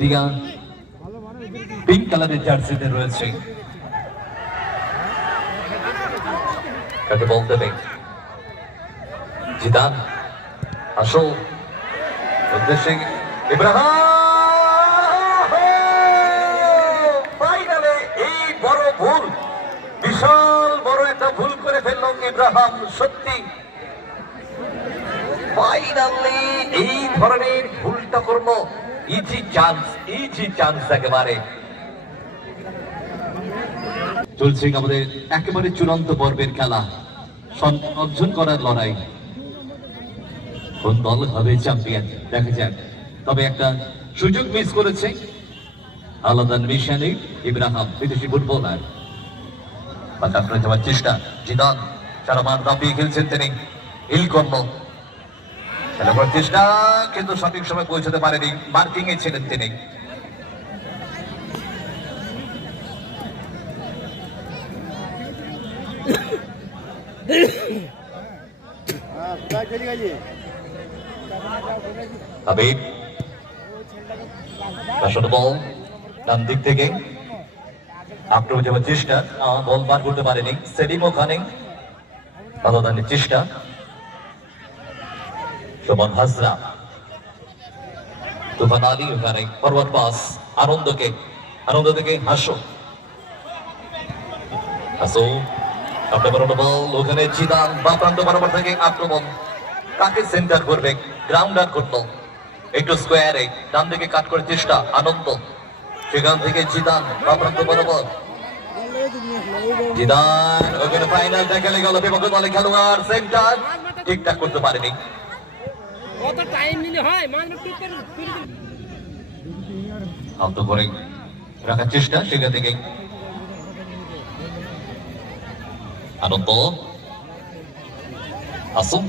Digha pink কালারের জার্সিতে রয়েছে, কাকে বল দেবে? জিদান আসো উদ্দেশ্যে ফাইনালে এই বড় ভুল, বিশাল বড় একটা ভুল করে ফেলল ইব্রাহিম। সত্যি ফাইনালি এই ধরনের ভুলটা করলো, ইজি চান্স একেবারে। চলছে আমাদের একেবারে চূড়ান্ত পর্বের খেলা, অর্জন করার লড়াই। কোন দল হবে চ্যাম্পিয়ন দেখা যাক। তবে একটা সুযোগ মিস করেছে আলাদা মিশনে ইব্রাহিম, বিদেশি ফুটবলার। বাঁচাতে যাওয়ার চেষ্টা, জিদান সারা মাঠ দাপিয়ে খেলছেন তিনি, হিল করলো খেলা করার চেষ্টা, কিন্তু সঠিক সময় পৌঁছতে পারেনি, মার্কিং এ ছিলেন তিনি। ডান দিক থেকে আক্রমণ যাওয়ার চেষ্টা, বল বার করতে পারেনি সেলিম, ওখানে আলাদানের চেষ্টা। সুমন হাজরা, তুফান আলী ওখানে ফরওয়ার্ড পাস আনন্দ থেকে হাসো বল ওখানে জিদান বা প্রান্ত বরাবর থেকে আক্রমণ, কাকে সেন্টার করবে? গ্রাউন্ডার করলো একটু স্কোয়ারে, ডান দিকে কাট করার চেষ্টা আনন্দ, সেখান থেকে জিদান বা প্রান্ত বরাবর জিদান, ওখানে ফাইনাল খেলে গেল বিপক্ষ দলে খেলোয়াড়, সেন্টার ঠিকঠাক করতে পারেনি। কত টাইম নিলে হয় আউট করে রাখার চেষ্টা, সেখান থেকে আনন্দ আসুন।